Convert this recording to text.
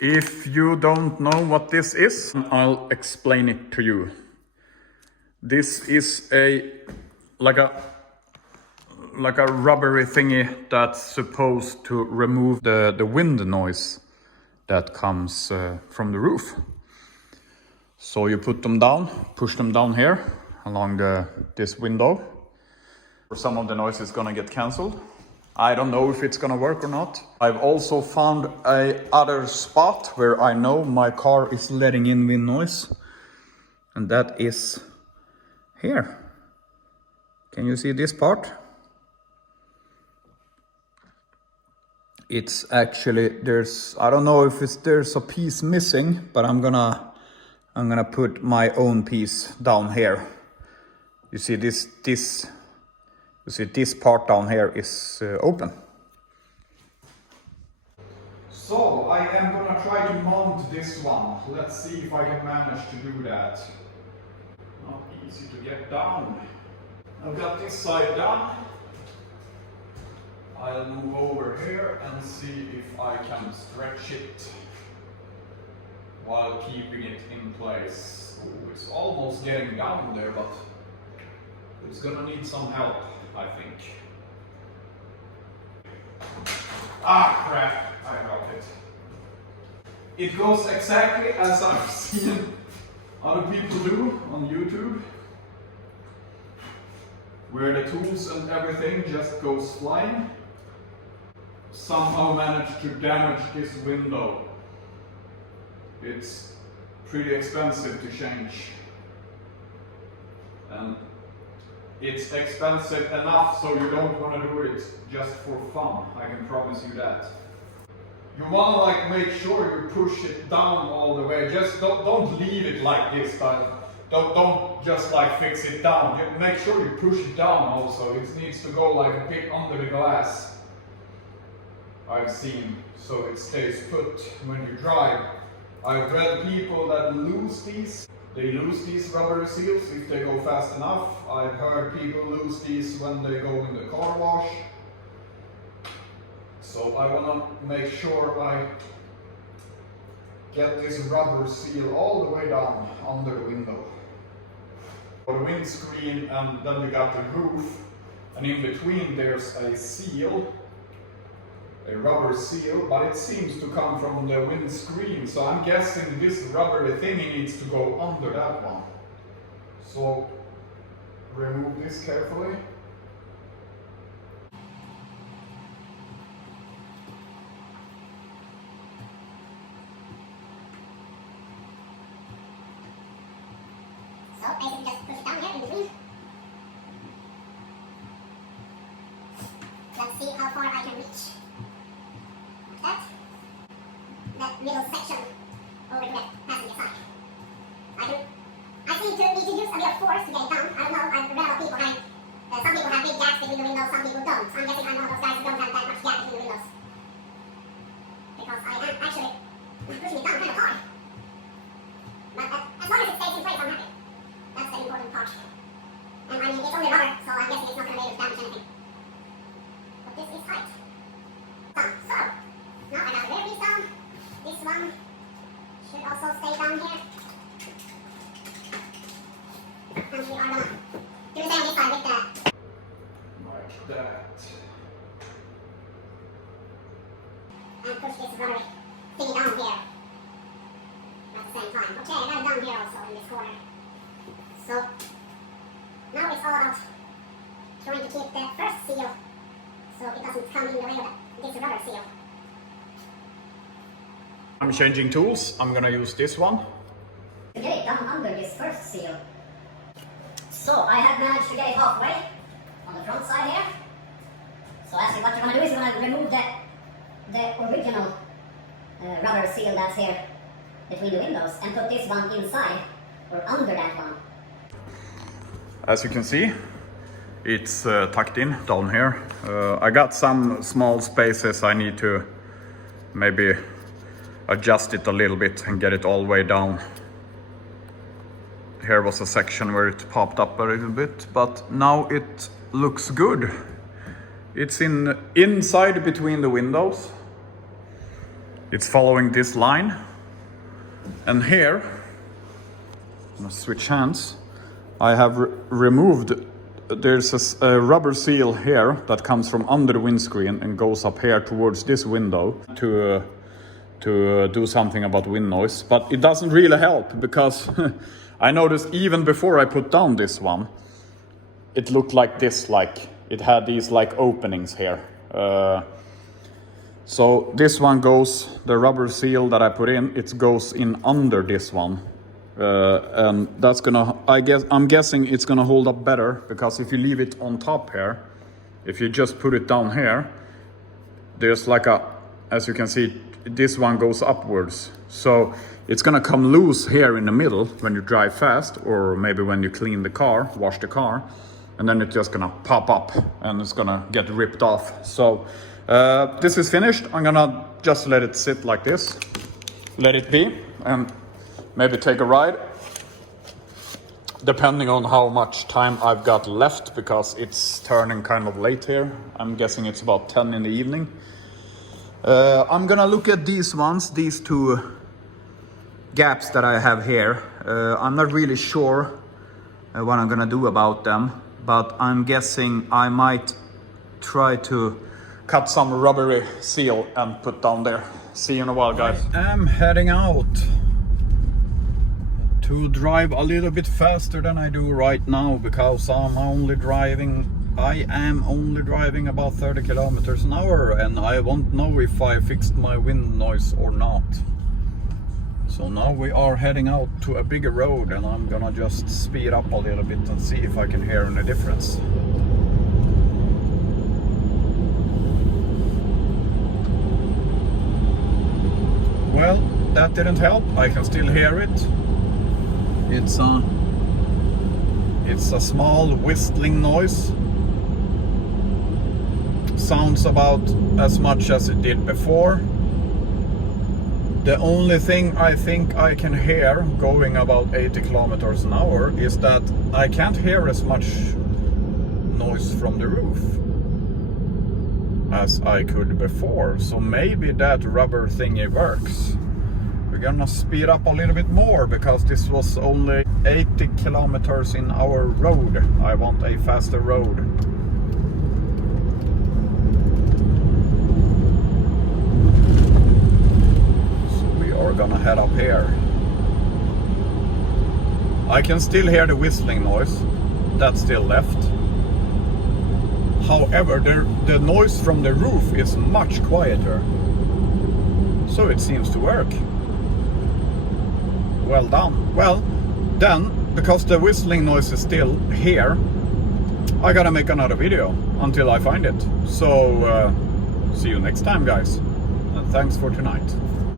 If you don't know what this is, I'll explain it to you. This is like a rubbery thingy that's supposed to remove the wind noise that comes from the roof. So you put them down, push them down here along this window. Some of the noise is gonna get cancelled. I don't know if it's gonna work or not. I've also found a other spot where I know my car is letting in wind noise, and that is here. Can you see this part? It's actually, I don't know if there's a piece missing, but I'm gonna put my own piece down here. You see this part down here is open. So I am gonna try to mount this one. Let's see if I can manage to do that. Not easy to get down. I've got this side done. I'll move over here and see if I can stretch it while keeping it in place. Ooh, it's almost getting down there, but it's gonna need some help, I think. Ah, crap, I got it. It goes exactly as I've seen other people do on YouTube, where the tools and everything just goes flying. Somehow managed to damage this window. It's pretty expensive to change. And it's expensive enough so you don't want to do it just for fun, I can promise you that. You want to make sure you push it down all the way. Just don't leave it like this. Don't just fix it down. Make sure you push it down also. It needs to go a bit under the glass. I've seen, so it stays put when you drive. I've read people that lose these. They lose these rubber seals if they go fast enough. I've heard people lose these when they go in the car wash. So I want to make sure I get this rubber seal all the way down under the window. For the windscreen, and then you got the roof, and in between there's a seal. A rubber seal, but it seems to come from the windscreen, so I'm guessing this rubber thingy needs to go under that one. So remove this carefully. So basically just push it down here in between. Let's see how far I can reach. That middle section over to the passenger side. I think you need to use a bit of force to get it down. I don't know, I've read about people have, some people have big gaps between the windows, some people don't. So I'm guessing I'm one of those guys who don't have that much gap between the windows. Because I am actually pushing it down kind of hard. But as long as it stays in place, I'm happy. That's the important part. And I mean, it's only rubber, so I'm guessing it's not going to be able to damage anything. But this is tight. Done. So, now I got the rear piece down. This one should also stay down here. And we are gonna do the same this side with the... Like that. And push this rubber thingy down here. At the same time. Okay, I got it down here also in this corner. So, now it's all about trying to keep the first seal so it doesn't come in the way of this rubber seal. I'm changing tools. I'm gonna use this one. To get it down under this first seal. So I have managed to get it halfway on the front side here. So actually what you're gonna do is you're gonna remove the original rubber seal that's here between the windows and put this one inside or under that one. As you can see, it's tucked in down here. I got some small spaces I need to maybe adjust it a little bit and get it all the way down. Here was a section where it popped up a little bit, but now it looks good. It's inside between the windows. It's following this line. And here, I'm gonna switch hands. I have removed, there's a rubber seal here that comes from under the windscreen and goes up here towards this window to do something about wind noise. But it doesn't really help because I noticed even before I put down this one, it looked like this, like it had these like openings here. So this one goes, the rubber seal that I put in, it goes in under this one. And that's gonna, I'm guessing it's gonna hold up better, because if you leave it on top here, if you just put it down here, there's like a, as you can see, this one goes upwards. So it's gonna come loose here in the middle when you drive fast, or maybe when you clean the car, wash the car, and then it's just gonna pop up and it's gonna get ripped off. So this is finished. I'm gonna just let it sit like this, let it be, and maybe take a ride, depending on how much time I've got left, because it's turning kind of late here. I'm guessing it's about 10 in the evening. I'm gonna look at these ones, these two gaps that I have here. I'm not really sure what I'm gonna do about them, but I'm guessing I might try to cut some rubbery seal and put down there. See you in a while, guys. I'm heading out to drive a little bit faster than I do right now, because I am only driving about 30 kilometers an hour, and I won't know if I fixed my wind noise or not. So now we are heading out to a bigger road, and I'm gonna just speed up a little bit and see if I can hear any difference. Well, that didn't help. I can still hear it. It's a small whistling noise. Sounds about as much as it did before. The only thing I think I can hear going about 80 kilometers an hour is that I can't hear as much noise from the roof as I could before. So maybe that rubber thingy works. We're gonna speed up a little bit more, because this was only 80 kilometers in our road. I want a faster road. So we are gonna head up here. I can still hear the whistling noise. That's still left. However, the noise from the roof is much quieter. So it seems to work. Well done. Well, then, because the whistling noise is still here, I gotta make another video until I find it. So, see you next time, guys. And thanks for tonight.